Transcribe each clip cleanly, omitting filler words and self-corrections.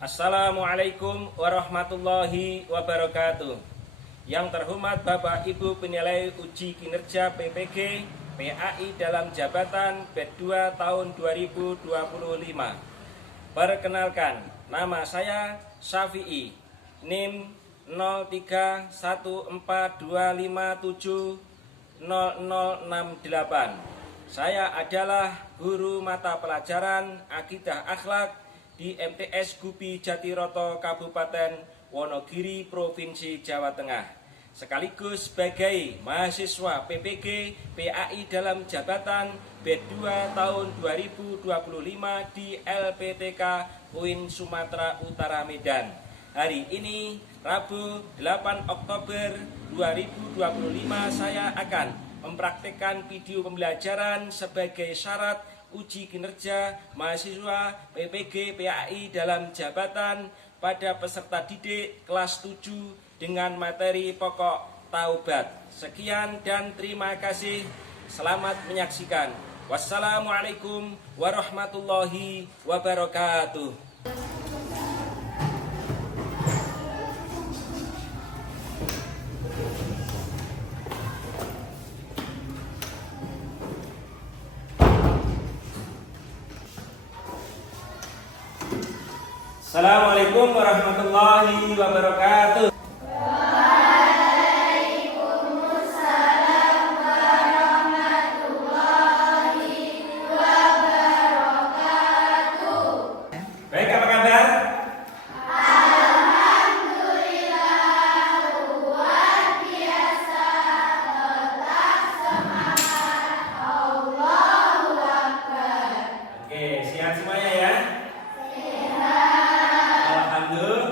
Assalamualaikum warahmatullahi wabarakatuh. Yang terhormat Bapak Ibu penilai uji kinerja PPG PAI dalam jabatan B2 tahun 2025. Perkenalkan, nama saya Syafi'i, NIM 031425700068. Saya adalah guru mata pelajaran Akidah Akhlak di MTS Gupi Jatiroto Kabupaten Wonogiri Provinsi Jawa Tengah, sekaligus sebagai mahasiswa PPG PAI dalam jabatan B2 tahun 2025 di LPTK UIN Sumatera Utara Medan. Hari ini Rabu 8 Oktober 2025 saya akan mempraktikkan video pembelajaran sebagai syarat uji kinerja mahasiswa PPG PAI dalam jabatan pada peserta didik kelas 7 dengan materi pokok taubat. Sekian dan terima kasih. Selamat menyaksikan. Wassalamualaikum warahmatullahi wabarakatuh. Assalamualaikum warahmatullahi wabarakatuh. Waalaikumsalam warahmatullahi wabarakatuh. Baik, apa kabar? Alhamdulillah, luar biasa, tetap semangat, Allahu Akbar. Oke, siap semuanya ya? Alhamdulillah.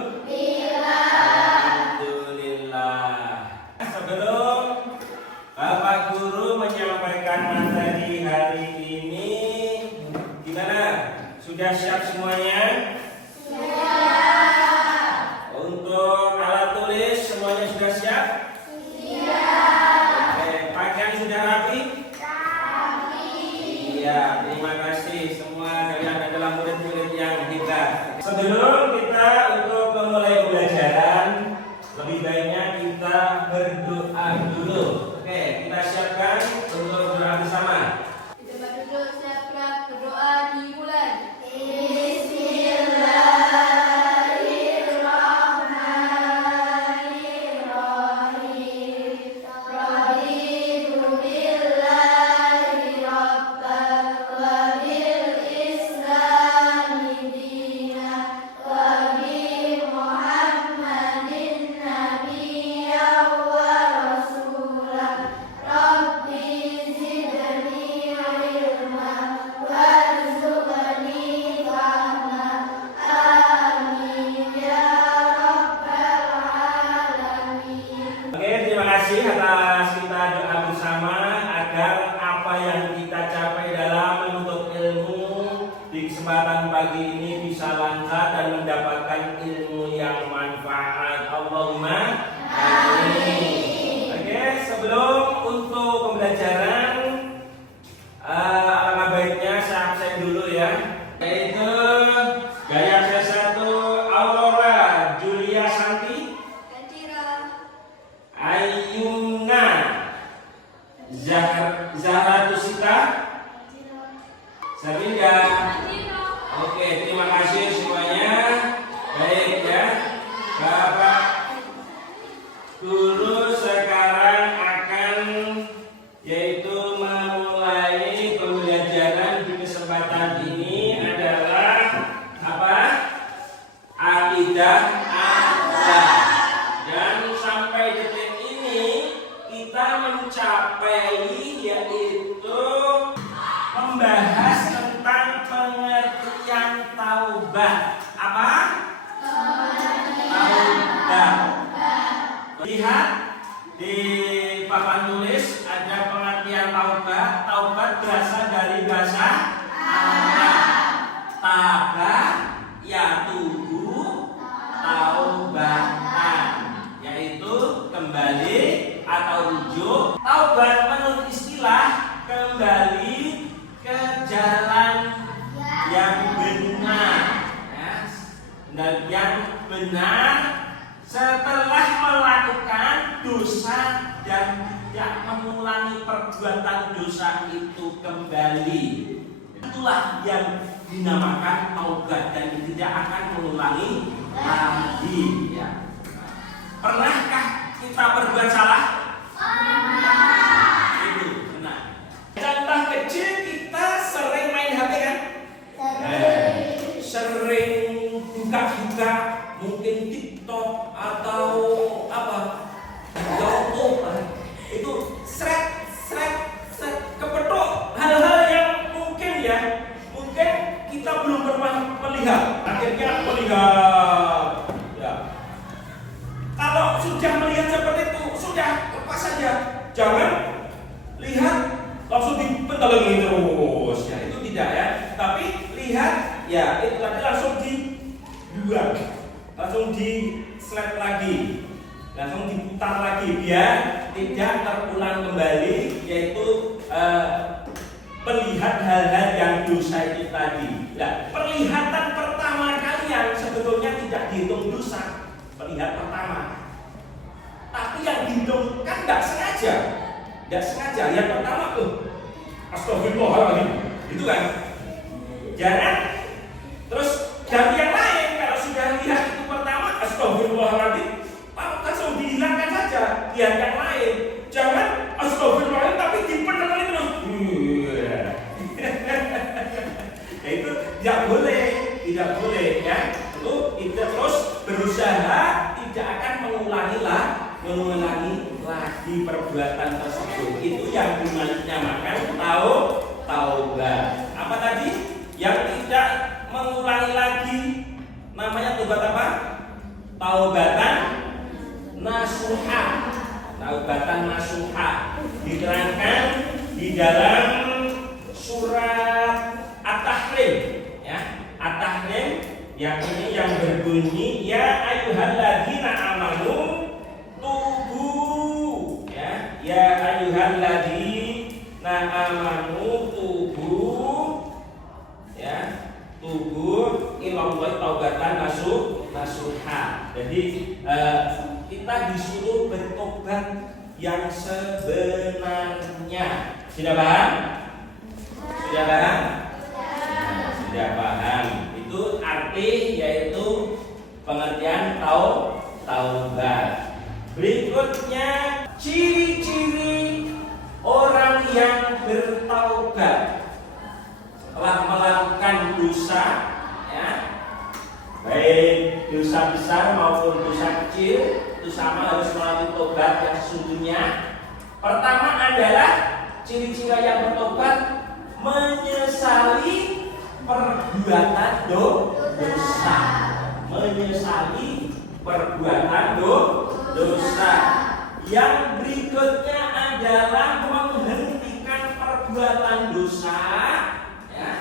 Sebelum Bapak Guru menyampaikan materi hari ini, gimana? Sudah siap semuanya? Siap. Untuk alat tulis semuanya sudah siap? Siap. Oke, pakaian sudah rapi? Rapi. Iya, terima kasih. Semua kalian adalah murid-murid yang hebat. Sebelum kita untuk memulai pembelajaran, lebih baiknya kita berdoa dulu. Oke, kita siapkan untuk doa bersama. Kita duduk, siapkan berdoa dimulai. Bismillahirrahmanirrahim. Raditu billahi rabban wa bil islami dinan wa bi Muhammadin nabiyyan wa rasulan. Rabbi zidni ilman warzuqni fahma. Amin ya rabbal alamin. Oke, terima kasih atas kita doa bersama agar apa yang kita capai dalam menuntut ilmu di kesempatan pagi ini bisa lancar dan mendapatkan ilmu yang manfaat. Allahumma amin. Oke, sebelum untuk pembelajaran, alangkah baiknya saya absen dulu ya, yaitu gaya C1 Aurora Julia Santi, Ayuna Zahratusita, Sarinda. Oke, terima kasih semuanya. Baik ya, Bapak Guru sekarang akan yaitu memulai pembelajaran di kesempatan ini adalah apa? Akidah akhlak. Dan sampai detik ini kita mencapai yaitu membahas tentang pengertian taubat. Apa? Taubat. Lihat di papan tulis ada pengertian taubat. Taubat berasal dari bahasa Arab. Taba ya tubuh taubatan, yaitu kembali atau rujuk. Taubat menurut istilah kembali ke jalan yang benar. dan yang benar setelah melakukan dosa dan tidak mengulangi perbuatan dosa itu kembali. Itulah yang dinamakan taubat dan tidak akan mengulangi lagi. Ya. Pernahkah kita berbuat salah? Itu benar. Contoh kecil, kita sering main HP kan? Sering buka-buka mungkin TikTok atau apa? YouTube. Itu seret kepetuk hal-hal yang mungkin kita belum pernah melihat. Akhirnya melihat. Ya. Kalau sudah melihat seperti itu, sudah lepas saja. Jangan lihat langsung dipentelengi terus. Ya, itu tidak ya. Tapi lihat, ya itu tadi langsung dibuang, langsung di slide lagi, langsung diputar lagi biar tidak terulang kembali, yaitu melihat hal-hal yang dosa itu tadi. Nah, perlihatan pertama kalian sebetulnya tidak dihitung dosa. Melihat pertama, tapi yang dihitung kan nggak sengaja. Yang pertama astagfirullahaladzim, itu kan. Jangan terus ganti yang lain. Kalau sudah lihat itu pertama astagfirullahaladzim, langsung dihilangkan saja, lihat yang lain. Jangan astagfirullahaladzim tapi dipeneliti terus. Ya, itu tidak boleh ya. Itu kita terus berusaha tidak akan mengulangi lagi perbuatan tersebut. Itu yang dinamakan taubat. Apa tadi? Yang tidak mengulangi lagi namanya taubat apa? Taubatan nasuha. Taubatan nasuha diterangkan di dalam surat At-Tahrim, ya. At-Tahrim yang ini yang berbunyi ya ayyuhalladzina amanu tubu, ya ayyuhalladzina amanu tubu, ya tubu ilallahi taubatan nasuha. Jadi kita disuruh bertobat yang sebenarnya. Sudah paham? Sudah paham. Itu arti, yaitu pengertian taubat. Berikutnya ciri-ciri orang yang bertaubat setelah melakukan dosa, ya, baik dosa besar maupun dosa kecil, itu sama harus melalui taubat yang sesungguhnya. Pertama adalah ciri-ciri yang bertobat menyesali perbuatan dosa. Menyesali perbuatan dosa. Yang berikutnya adalah menghentikan perbuatan dosa, ya.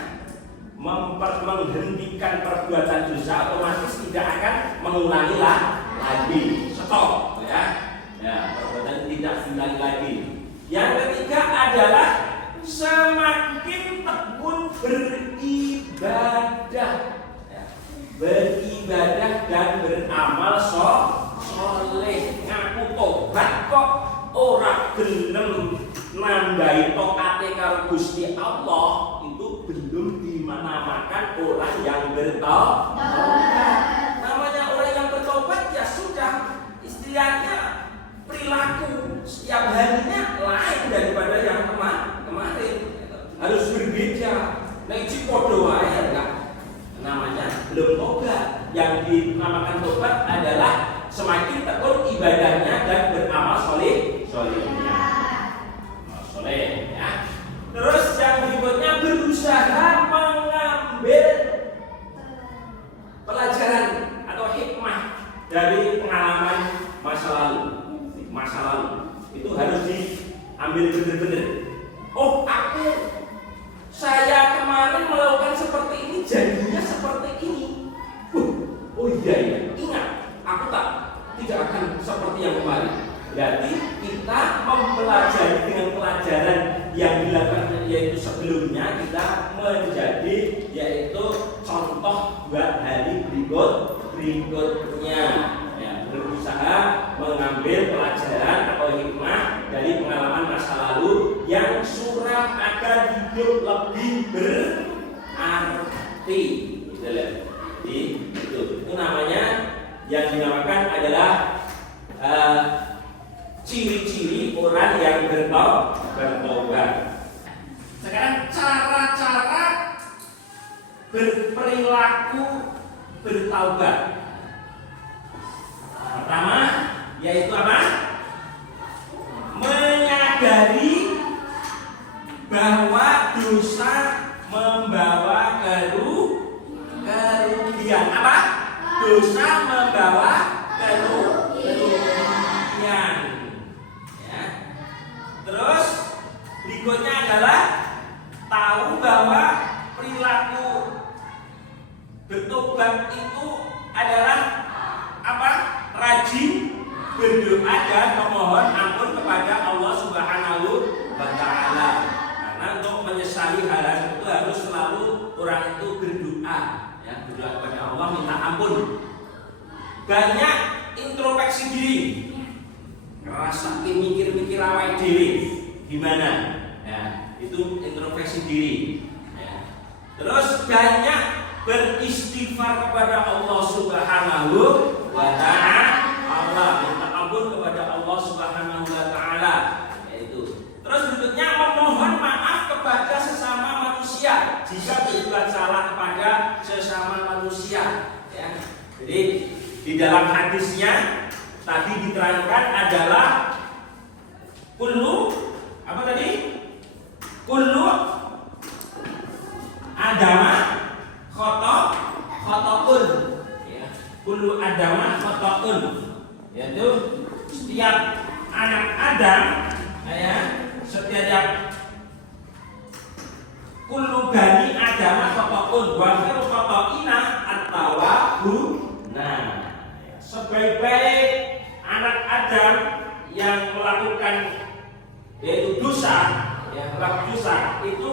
Menghentikan perbuatan dosa otomatis tidak akan mengulangi lagi. Stop, ya. Perbuatan tidak diulangi lagi. Yang ketiga adalah semakin tekun beribadah, ya. Beribadah dan beramal soleh. Ngaku tobat kok ora gelem nambahi taate karo Gusti Allah, itu belum dinamakan orang yang bertobat. Namanya orang yang bertobat ya sudah, istilahnya perilaku setiap harinya lain daripada yang kemarin. Harus berbeda. Nek iki padha wae enggak. Namanya belum tobat. Yang dinamakan tobat adalah semakin tekun ibadahnya dan beramal solehnya. Soleh, ya. Terus yang berikutnya berusaha mengambil pelajaran atau hikmah dari pengalaman masa lalu. Itu harus diambil benar-benar. Oh, saya kemarin melakukan seperti ini, jadinya seperti ini. Oh iya, ingat, aku tidak akan seperti yang kemarin. Berarti kita mempelajari dengan pelajaran yang dilakukan yaitu sebelumnya, kita menjadi yaitu contoh buat hari berikutnya. Ya, berusaha mengambil pelajaran atau hikmah dari pengalaman masa lalu yang suram agar hidup lebih berarti. Gitu loh. Itu namanya, yang dinamakan adalah ciri-ciri orang yang bertobat. Sekarang cara-cara berperilaku bertaubat. Pertama, yaitu apa? Menyadari bahwa dosa membawa kerugian. Apa? Dosa membawa kerugian. Ya. Terus berikutnya adalah tahu bahwa perilaku bertobat itu adalah apa? Rajin berdoa dan memohon ampun kepada Allah Subhanahu wa Ta'ala. Karena untuk menyesali hal itu harus selalu orang itu berdoa, ya, berdoa kepada Allah, minta ampun. Banyak introspeksi diri, ngerasa mikir-mikir awake dhewe gimana, ya, itu introspeksi diri. Ya. Terus banyak beristighfar kepada Allah Subhanahu wa Ta'ala, minta ampun kepada Allah Subhanahu wa Ta'ala, yaitu. Terus berikutnya memohon maaf kepada sesama manusia jika berbuat salah kepada sesama manusia, ya. Jadi di dalam hadisnya tadi diterangkan adalah kullu apa tadi? Kullu adama khotoun, ya. Kullu adama khotoun, yaitu setiap anak Adam, ya, setiap kullu bani adama khotoun wa khairu khotoina at-tawwabuna. Sebaik-baik anak Adam yang melakukan yaitu dosa, ya, melakukan dosa itu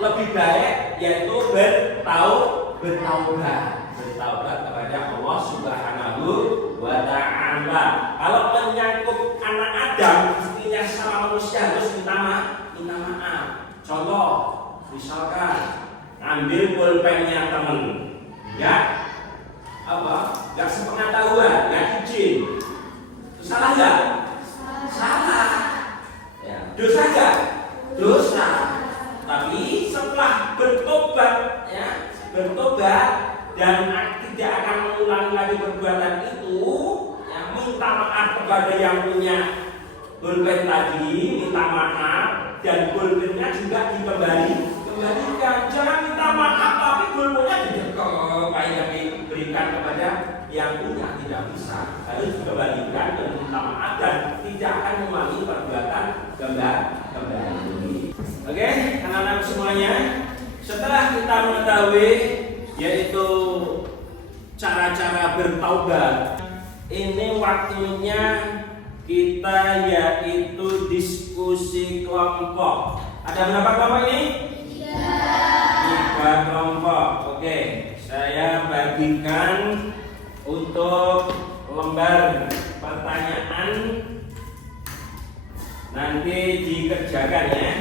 lebih baik yaitu bertaubat kepada Allah Subhanahu wa Ta'ala. Kalau menyangkut anak Adam, mestinya sama manusia harus minta maaf. Contoh, misalkan ambil pulpennya temen, ya, apa? Gak sepengetahuan, gak izin, salah gak? Salah. Ya. Dosa gak? Dosa. Tapi setelah bertobat, ya, bertobat dan tidak akan mengulangi lagi perbuatan itu, ya, minta maaf kepada yang punya pulpen tadi, minta maaf, dan pulpennya juga dikembalikan. Jangan minta maaf tapi pulpennya diberikan kepada yang punya, tidak bisa. Harus dikembalikan dan minta maaf dan tidak akan mengulangi perbuatan kembali. Oke, anak-anak semuanya, setelah kita mengetahui yaitu cara-cara bertaubat, ini waktunya kita yaitu diskusi kelompok. Ada berapa kelompok ini? 3 kelompok. Oke, saya bagikan untuk lembar pertanyaan, nanti dikerjakan, ya.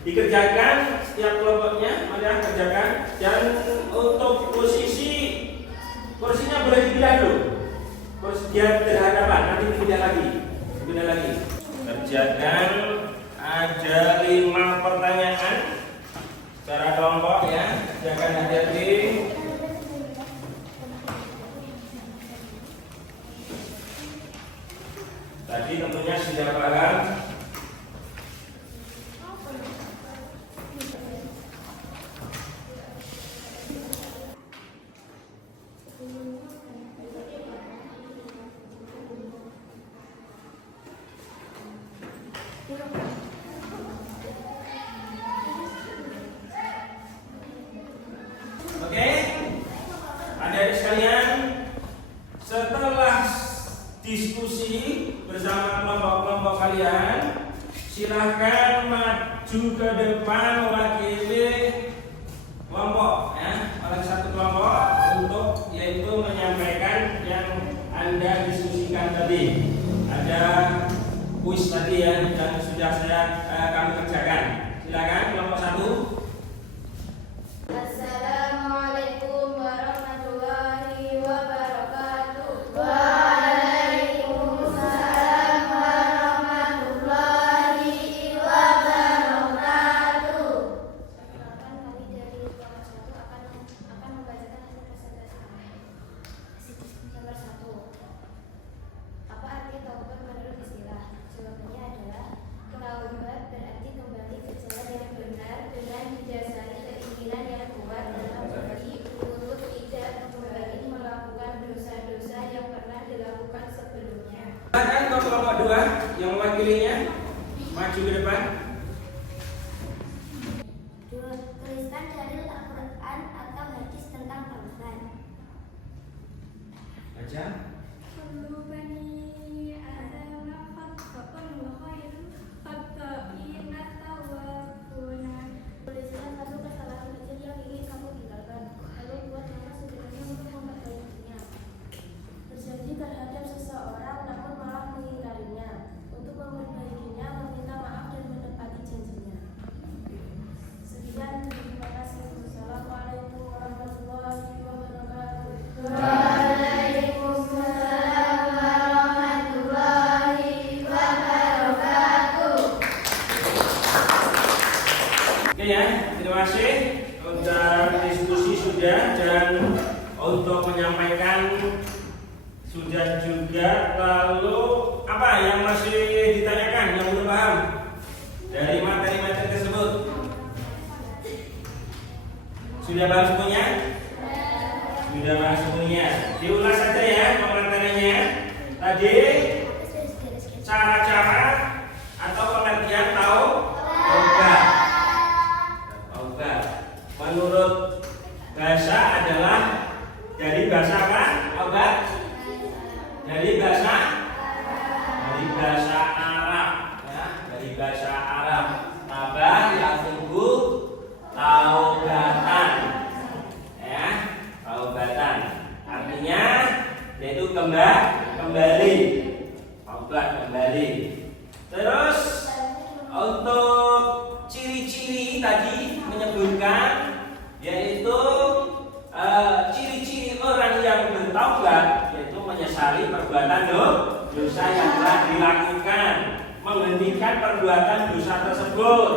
Dikerjakan setiap kelompoknya, mari kerjakan. Dan untuk kursinya boleh dipindah dulu, kursi biar berhadapan, nanti pindah lagi. Kerjakan, ada 5 pertanyaan secara kelompok, ya. Kerjakan, hati-hati. Tadi tentunya sudah paham. Oke, adik-adik sekalian, setelah diskusi bersama kelompok-kelompok kalian, silahkan maju ke depan mewakili kelompok ya, oleh satu kelompok untuk yaitu menyampaikan yang Anda diskusikan tadi. Ada kuis tadi ya yang sudah kami kerjakan. Silakan kelompok 1. Assalamualaikum warahmatullahi wabarakatuh. Silakan kelompok 2 yang mewakilinya maju ke depan. Tuliskan dalil Al-Quran atau hadis tentang taubat. Baca. Kullu bani Adam khata'un wa khairu khata'ina tawwabuna. Tuliskan satu kesalahan kecil yang ingin kamu tinggalkan, lalu buat langkah sederhana untuk memperbaikinya. Berjanji terhadap seseorang namun malah mengingkarinya, untuk memperbaikinya, meminta maaf dan menepati janjinya. Sekian, terima kasih. Wassalamualaikum warahmatullahi wabarakatuh. Waalaikumsalam warahmatullahi wabarakatuh. Oke ya, terima kasih untuk diskusi sudah dan untuk menyampaikan sudah juga. Lalu apa yang masih ditanyakan yang belum paham dari materi-materi tersebut? Sudah paham semuanya? Sudah paham semuanya. Diulas saja ya pemateriannya. Tadi cara-cara atau pengertian taubat. Taubat menurut bahasa adalah dari bahasa apa? Taubat dari bahasa Arab ya, dari bahasa Arab. Tabah yang tunggu taubatan ya, taubatan artinya yaitu kembali, taubat kembali. Terus untuk ciri-ciri tadi menyebutkan yaitu ciri-ciri orang yang bertaubat yaitu menyesali perbuatan dosa yang telah dilakukan, menghentikan perbuatan dosa tersebut,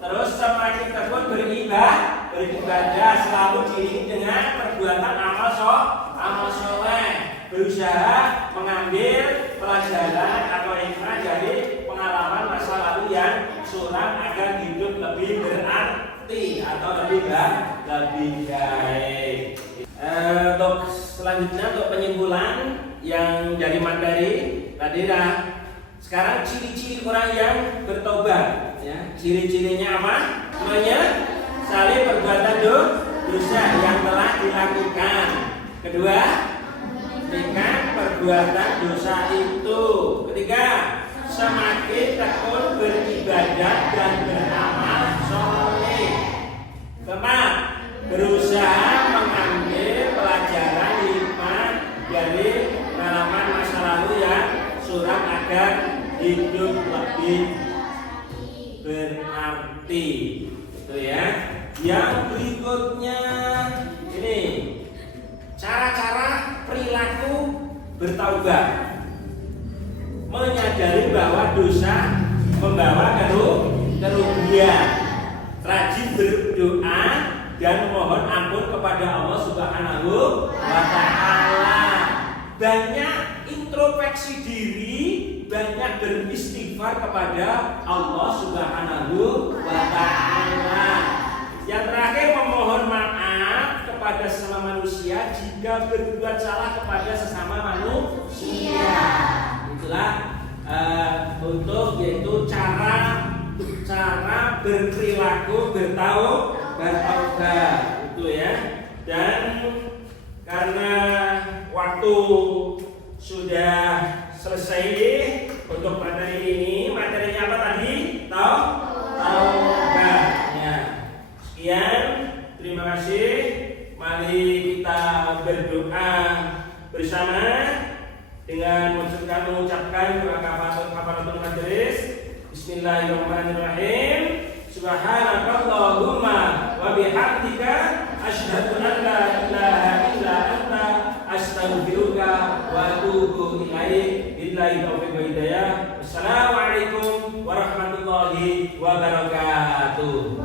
terus semakin tekun beribadah selalu diiringi dengan perbuatan amal soleh, berusaha mengambil pelajaran atau hikmah dari pengalaman masa lalu yang suram agar hidup lebih berarti atau lebih baik. Untuk selanjutnya untuk penyimpulan yang dari materi tadi sekarang ciri-ciri orang yang bertobat ya. Ciri-cirinya apa? Menyesali perbuatan dosa yang telah dilakukan. Kedua, menghentikan perbuatan dosa itu. Ketiga, semakin tekun beribadah dan beramal soleh. Keempat, berusaha mengambil pelajaran hikmah dari pengalaman masa lalu yang suram agar hidup lebih berarti. Itu ya. Yang berikutnya ini cara-cara perilaku bertaubat. Menyadari bahwa dosa membawa kerugian, rajin berdoa dan memohon ampun kepada Allah Subhanahu wa Ta'ala. Banyak introspeksi diri, banyak beristighfar kepada Allah Subhanahu wa Ta'ala. Yang terakhir, memohon maaf kepada sesama manusia jika berbuat salah kepada sesama manusia. Itulah untuk yaitu cara berperilaku bertaubat itu ya. Dan karena waktu sudah selesai untuk materi ini, materinya apa tadi? Tahu? Sekian, terima kasih. Mari kita berdoa bersama dengan mengucapkan doa kafaratul majelis. Bismillahirrahmanirrahim. Subhanakallahumma wa bihamdika asyhadu an la ilaha illa anta astaghfiruka wa atubu ilaik. Billahi taufiq wa hidayah. Wassalamualaikum warahmatullahi wabarakatuh.